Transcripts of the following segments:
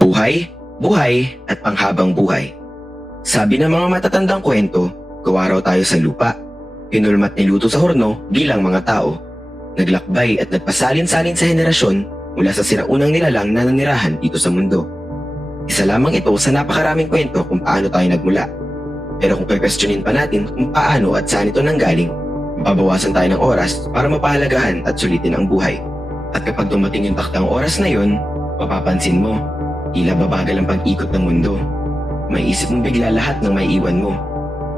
Buhay, buhay at panghabang buhay. Sabi ng mga matatandang kwento, gawa raw tayo sa lupa. Pinulmat niluto sa horno bilang mga tao. Naglakbay at nagpasalin-salin sa henerasyon mula sa sinaunang nilalang na nanirahan dito sa mundo. Isa lamang ito sa napakaraming kwento kung paano tayo nagmula. Pero kung kwestyunin pa natin kung paano at saan ito nanggaling, mababawasan tayo ng oras para mapahalagahan at sulitin ang buhay. At kapag dumating yung taktang oras na yun, mapapansin mo, tila babagal ang pag-ikot ng mundo. May isip mong bigla lahat ng may iwan mo.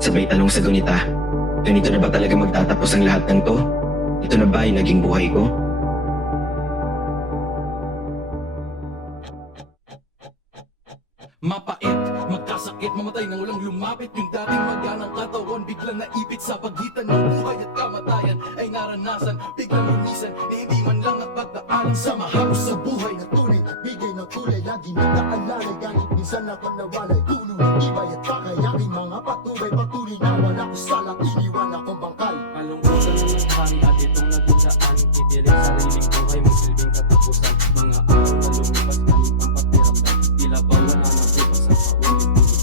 Sabay tanong sa gunita, ganito na ba talaga magtatapos ang lahat ng to? Ito na ba yung naging buhay ko? Mapait, magkasakit, mamatay nang walang lumapit. Yung dating maganang katawan, biglang naipit sa pagitan ng buhay at kamatayan ay naranasan, biglang lumisan, hindi man lang at pagdaalang sa mahapos sa buhay. Na tunay at bigay ng kulay, lagi nag-aalala, kahit minsan ako nawalay. Tulong ng ibay at kakayaking mga patubay, patuloy na wala ko salat, iniwan akong bangkay. Kalungkutan ng naghari at itong naging daan. Itiling sariling buhay, may silbing katapusan. Mga araw na lumipas, ganit ang pakiramdam. Tila ba wala na bukas sa paulit-ulit.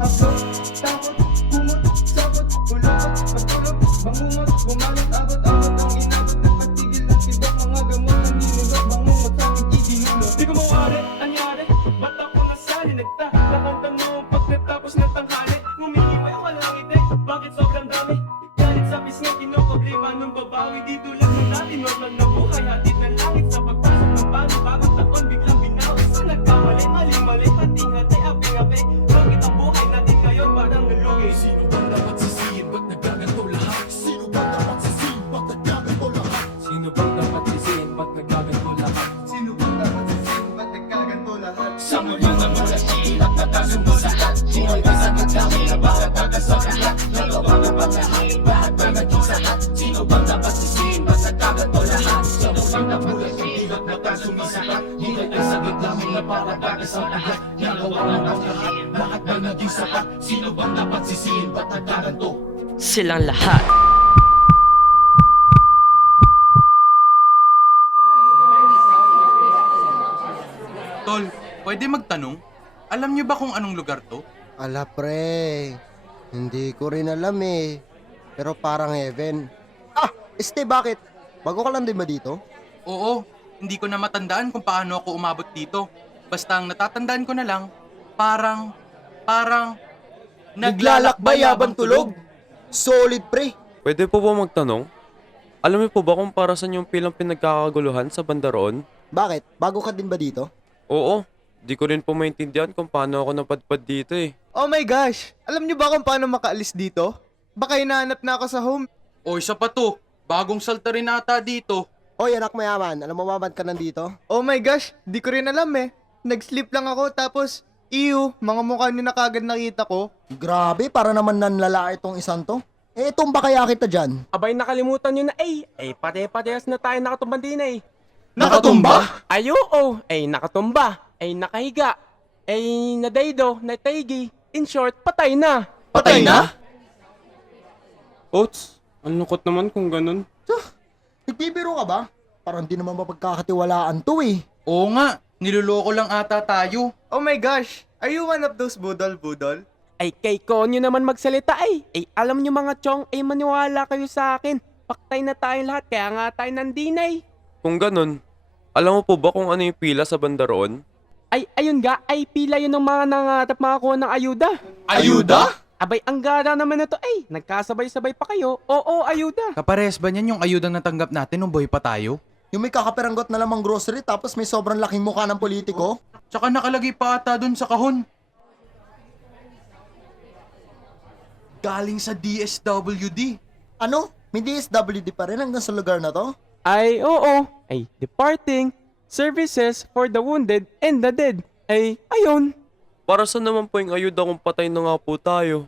Abot, takot, kumot, sapot, ulapot, pagtulog, bangungot, bumalot, abot-abot ang inabot ng patigil ng tibok, mga gamot na nilunod, bangungot sa aking iginulot. Di ko mawari, anyari, ba't ako nasali? Nagtatang noong pag natapos ng tanghali. Ngumihiway ako langit eh, bakit sobrang dami? Galit sa pisnga, kinukubliba nung babawi. Di tulad ng natin, normal na buhay, hatid ng langit sa pagpasok ng bagong taon. Biglang binawi sa nagkamali, mali-mali, hati-hati, api-api. Bakit ang buhay natin ngayon parang nalugi? Sino bang dapat sisihin, ba't nagkaganto lahat? Sino ba dapat sisihin, ba't nagkaganto lahat? Sino bang dapat sisihin, ba't nagkaganto lahat? Sino bang dapat sisihin, ba't nagkaganto lahat? Sa muling namulasin at nagkasundo lahat. Sino'y masakit kami na bawat pagkasal lahat. Nagawa ng paglahain, bakit ba naging sahat? Sino bang dapat sisihin, ba't nagkaganto lahat? Sa muling namulasin at nagkasumisahat. Ngunit ay sakit namin na bawat pagkasal lahat. Nagawa ng paglahain, bakit ba naging sahat? Sino bang dapat sisihin, ba't nagkaganto? Silang lahat. Tol, pwede magtanong? Alam niyo ba kung anong lugar to? Ala pre, hindi ko rin alam eh. Pero parang heaven. Bakit? Bago ka lang din ba dito? Oo, hindi ko na matandaan kung paano ako umabot dito. Basta ang natatandaan ko na lang, parang, Naglalakbay habang tulog. Solid pre. Pwede po ba magtanong? Alam niyo po ba kung para saan yung pilang pinagkakaguluhan sa banda roon? Bakit? Bago ka din ba dito? Oo, di ko rin po maintindihan kung paano ako napadpad dito eh. Oh my gosh! Alam niyo ba kung paano makaalis dito? Baka hinahanap na ako sa home. O isa pa to, bagong salta rin ata dito. Hoy anak mayaman, alam mo ba ba't ka nandito? Oh my gosh! Di ko rin alam eh. Nag-sleep lang ako tapos, mga mukha niyo na kagad nakita ko. Grabe, para naman nanlala itong isang to. Tumba kaya kita dyan. Abay nakalimutan nyo na pare-parehas na tayo nakatumba din Nakatumba? Ay oo, nakatumba, nakahiga, nadaydo, nataygi. In short, patay na. Patay na? Oats, ang lungkot naman kung ganun. Nagbibiro ka ba? Parang di naman mapagkakatiwalaan to eh. Oo nga, niloloko lang ata tayo. Oh my gosh! Are you one of those budol-budol? Ay kay ko nyo naman magsalita alam nyo mga chong, maniwala kayo sa akin. Paktay na tayong lahat, kaya nga tayo nandinay. Kung ganun, alam mo po ba kung ano yung pila sa banda roon? Ayun ga, pila yun ng mga nangatap makakuha ng ayuda. Ayuda? Abay, ang gara naman na to nagkasabay-sabay pa kayo. Oo, ayuda. Kapares ba niyan yung ayudang natanggap natin nung boy pa tayo? Yung may kakapiranggot na lamang grocery tapos may sobrang laking mukha ng politiko. Tsaka nakalagay pa ata dun sa kahon. Galing sa DSWD. Ano? May DSWD pa rin hanggang sa lugar na to? Ay, oo. Departing Services for the Wounded and the Dead. Ayun. Para saan naman po yung ayuda kung patay na nga po tayo?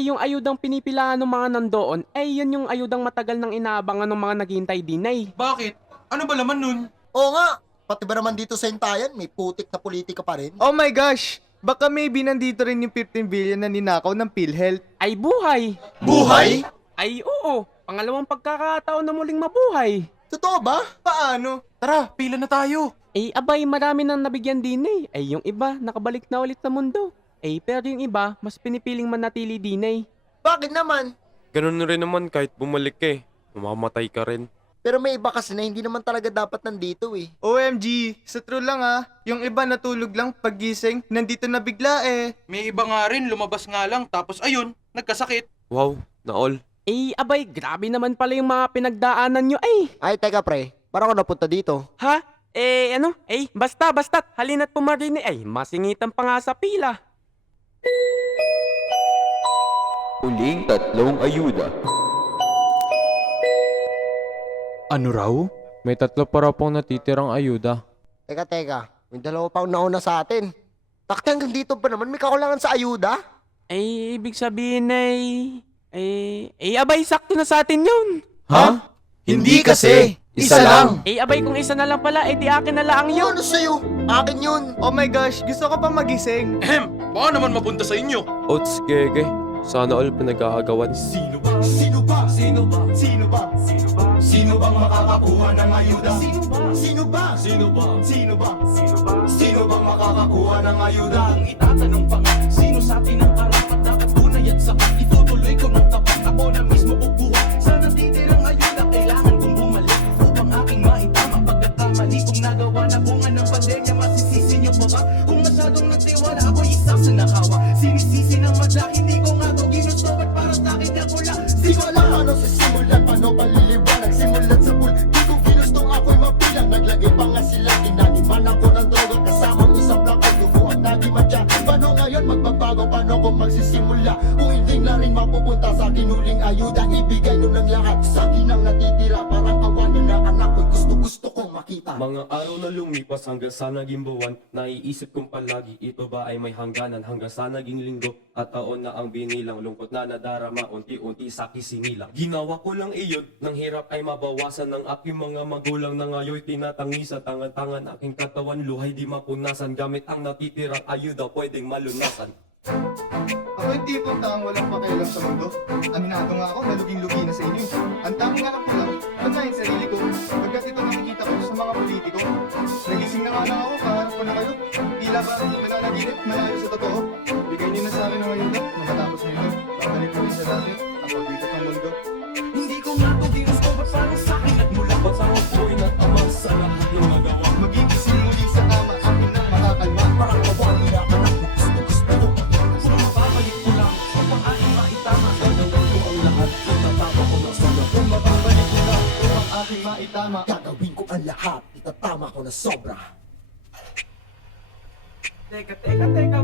Yung ayudang pinipilahan ng mga nandoon, yun yung ayudang matagal nang inaabangan ng mga naghihintay din Bakit? Ano ba laman nun? Oo nga. Pati ba naman dito sa Hintayan, may putik na politika pa rin? Oh my gosh! Baka maybe nandito rin yung 15 billion na ninakaw ng PhilHealth. Ay, buhay. Buhay? Ay, oo. Pangalawang pagkakataon na muling mabuhay. Totoo ba? Paano? Tara, pila na tayo. Eh abay, marami nang nabigyan din eh. Ay yung iba, nakabalik na ulit sa mundo. Eh pero yung iba, mas pinipiling manatili din eh. Bakit naman? Ganun rin naman kahit bumalik ka eh. Mamamatay ka rin. Pero may iba kasi na hindi naman talaga dapat nandito eh. OMG, sa true lang yung iba natulog lang paggising, nandito na bigla eh. May iba nga rin, lumabas nga lang, tapos ayun, nagkasakit. Wow, naol. Eh abay, grabe naman pala yung mga pinagdaanan nyo ay. Ay, teka pre. Parang ako napunta dito. Ha? Eh ano? Eh basta't halina't pumarini ay masingitan pa nga sa pila. Huling tatlong ayuda. Ano raw? May 3 pa raw pong natitirang ayuda. Teka. May 2 pang nauna sa atin. Takti hanggang dito pa naman may kakulangan sa ayuda? Eh ibig sabihin ay... abay, sakto na sa atin yun. Ha? Hindi kasi. Isa lang. Eh abay, kung isa na lang pala, eh di akin na lang yun. Ano sa'yo? Akin yun. Oh my gosh, gusto ko pa magising. Baka naman mapunta sa inyo. Oats, gege. Sana all pinagkakagawan. Sino ba? Sino bang makakakuha ng ayuda? Sino bang makakakuha ng ayuda? Ang itatanong pa nga, sino sa atin ang karapat dapat tunay at sapat? Itutuloy ko ng tapat, ako na mismo kukuha. Sa natitirang ayuda, kailangan kong bumalik upang aking maitama pagkakamali kong nagawa na bunga ng pandemya. Masisisi niyo pa ba? Kung masyadong nagtiwala ako'y isa sa nakawa. Sinisisi ng madla, hindi ko nga to ginusto at para sa akin ako lang. Di ko alam ano sa simulan, paano paliliwanag. Simulan sa pool, di ko ginustong ako'y mapilang. Naglagay pa nga sila, inaniman ako ng droga. Kasamang isang black at dugo at naging madya. Paano ngayon magbabago, paano ko magsisimula? Kung hindi na rin mapupunta sa kinuling ayuda. Ibigay nun ng lahat, sa akin ang natitira. Parang awanin na anak ko'y gusto kong makita. Mga araw na lumipas hanggang sa naging buwan, naiisip kong palagi ito ba ay may hangganan hanggang sa naging linggo at taon na ang binilang, lungkot na nadarama unti-unti sa kisinilang. Ginawa ko lang iyon, nang hirap ay mabawasan ng aking mga magulang na ngayon tinatangi sa tangan-tangan aking katawan, luhay di mapunasan gamit ang natitirang ayuda pwedeng malunasan. Ako yung tipong taong walang pakialam sa mundo. Aminado nga ako, naluging-lugi na sa inyo. Ang tanging alam ko lang, pagkain sarili ko. Pagkat ito nakikita ko sa mga politiko. Nagising na nga lang ako, kaharap ko na kayo. Tila ba nananaginip, malayo sa totoo. Bigay niyo na sa akin ang ayuda, na matapos nito. Babalik ko rin sa dati, ang pagbitot ng mundo. Hindi ko nga to ginusto, ba't parang sa'kin at mula? Ba't ang apoy na tama sa lahat ng nagawa? Magigising muli sa kama, akin na makakalma. Parang awanin na anak ko, gusto kong makita. Kung mababalik ko lang, upang aking maitama. Gagawin ko ang lahat, itatapa ko na sobra. Kung mababalik ko lang, upang aking maitama. Gagawin ko ang lahat, itatama ko na sobra. Teka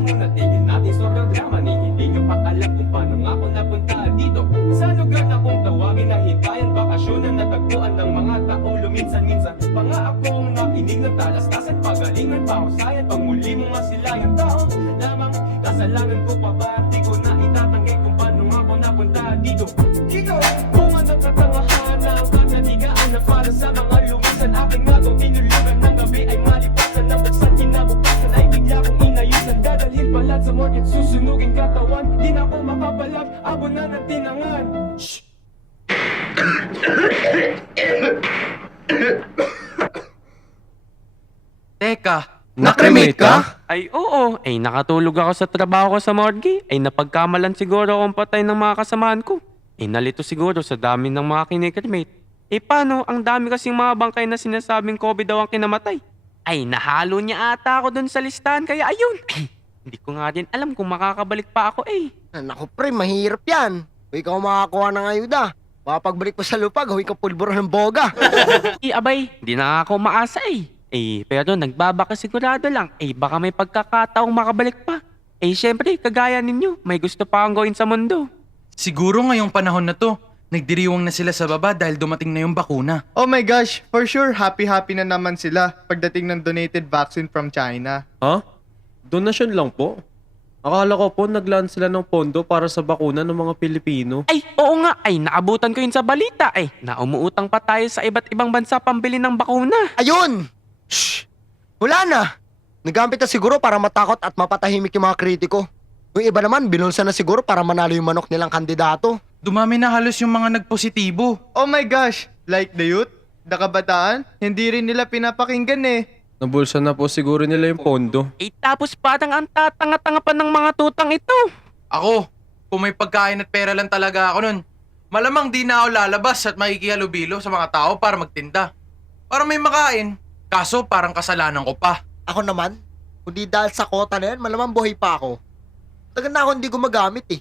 muna, tigil natin sobrang drama ni hindi nyo pa alam kung paano nga ako napunta dito. Sa lugar na kung tawagin na hibayan, bakasyon na natagpuan ng mga tao luminsan-minsan. Pa nga akong nakinig ng talastasan, pagalingan, pahusayan, pag muli mong masilayan tao lamang. Kasalanan ko pa ba, di ko na itatanggi kung paano nga ako napunta dito. Kung anong katangahan na ang kataligaan na para sa mga lumisan, aking nga kung tinulugan ng gabi ay malipasan ng bagsan, kinabukasan ay bigla kong inayusan. Dadalhin palat sa morgue, susunugin katawan, di na ako makapalag, abo na ng tinangan. Teka, Nakremate ka? Ay oo, ay nakatulog ako sa trabaho ko sa morgue, ay napagkamalan siguro akong patay ng mga kasamahan ko. Ay nalito siguro sa dami ng mga kinikremate. Eh paano, ang dami kasing mga bangkay na sinasabing COVID daw ang kinamatay. Ay nahalo niya ata ako dun sa listahan, kaya ayun. Ay, hindi ko nga din alam kung makakabalik pa ako eh. Naku pre, mahirap yan. Kung ikaw makakuha ng ayuda, pagbalik mo sa lupa, gawin ka pulburo ng boga. Abay, hindi na ako maasa eh. Pero nagbabaka sigurado lang, baka may pagkakataong makabalik pa. Syempre, kagaya ninyo, may gusto pa akong gawin sa mundo. siguro ngayong panahon na to, nagdiriwang na sila sa baba dahil dumating na yung bakuna. Oh my gosh, for sure happy na naman sila pagdating ng donated vaccine from China. Ha? Donasyon lang po? Akala ko po naglaan sila ng pondo para sa bakuna ng mga Pilipino. Ay, oo nga, naabutan ko yun sa balita na umuutang pa tayo sa iba't ibang bansa pambili ng bakuna. Ayun! Shh! Wala na! Nagamit na siguro para matakot at mapatahimik yung mga kritiko. Yung iba naman, binulsa na siguro para manalo yung manok nilang kandidato. Dumami na halos yung mga nagpositibo. Oh my gosh, like the youth? kabataan, hindi rin nila pinapakinggan eh. Nabulsa na po siguro nila yung pondo. Eh tapos parang ang tatanga-tanga pa ng mga tutang ito. Ako, kung may pagkain at pera lang talaga ako nun, malamang di na ako lalabas at makikihalubilo sa mga tao para magtinda. Para may makain, kaso parang kasalanan ko pa. Ako naman, kundi dahil sa kota na yan, malamang buhay pa ako. Tagal na ako hindi gumagamit eh.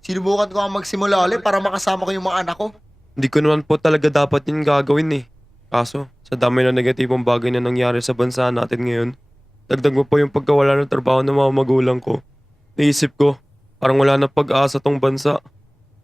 Sinubukan ko ang magsimula ulit para makasama ko yung mga anak ko. Hindi ko naman po talaga dapat yun gagawin eh. Kaso, sa dami ng negatibong bagay na nangyari sa bansa natin ngayon, dagdag mo po yung pagkawala ng trabaho ng mga magulang ko. Naisip ko, parang wala na pag-asa tong bansa.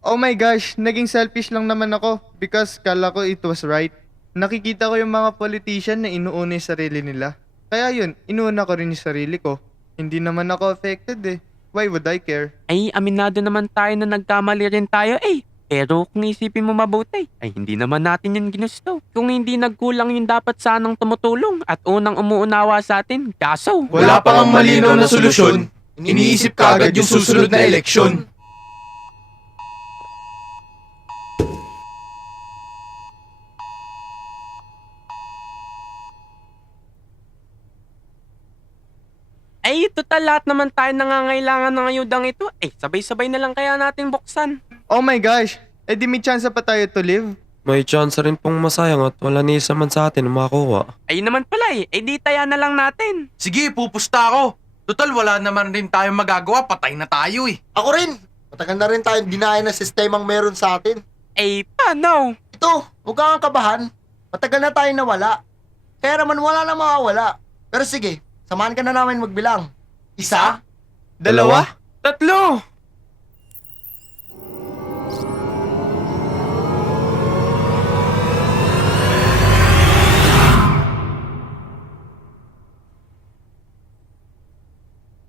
Oh my gosh, naging selfish lang naman ako because kala ko it was right. Nakikita ko yung mga politician na inuuna yung sarili nila. Kaya yun, inuuna ko rin yung sarili ko. Hindi naman ako affected eh. Why would I care? Ay, aminado naman tayo na nagkamali rin tayo eh. Pero kung isipin mo mabuti, ay hindi naman natin yun ginusto. Kung hindi nagkulang yung dapat sanang tumutulong at unang umuunawa sa atin, kaso Wala pang ang malinaw na solusyon, iniisip kaagad yung susunod na eleksyon. ay total lahat naman tayo nangangailangan ng ayudang ito. Eh, sabay-sabay na lang kaya natin buksan. Oh my gosh, di may chance pa tayo to live? May chance rin pong masayang at wala ni isa man sa atin na makakuha. Ay naman pala eh di taya na lang natin. Sige, pupusta ako. Total, wala naman rin tayong magagawa. Patay na tayo eh. Ako rin! Matagal na rin tayong dinaya ng sistemang meron sa atin. Eh, paano? Ito, huwag kang kabahan. Matagal na tayong nawala. Kaya naman wala na mawawala. Pero sige, samahan ka na namin magbilang. Isa? Dalawa? Tatlo!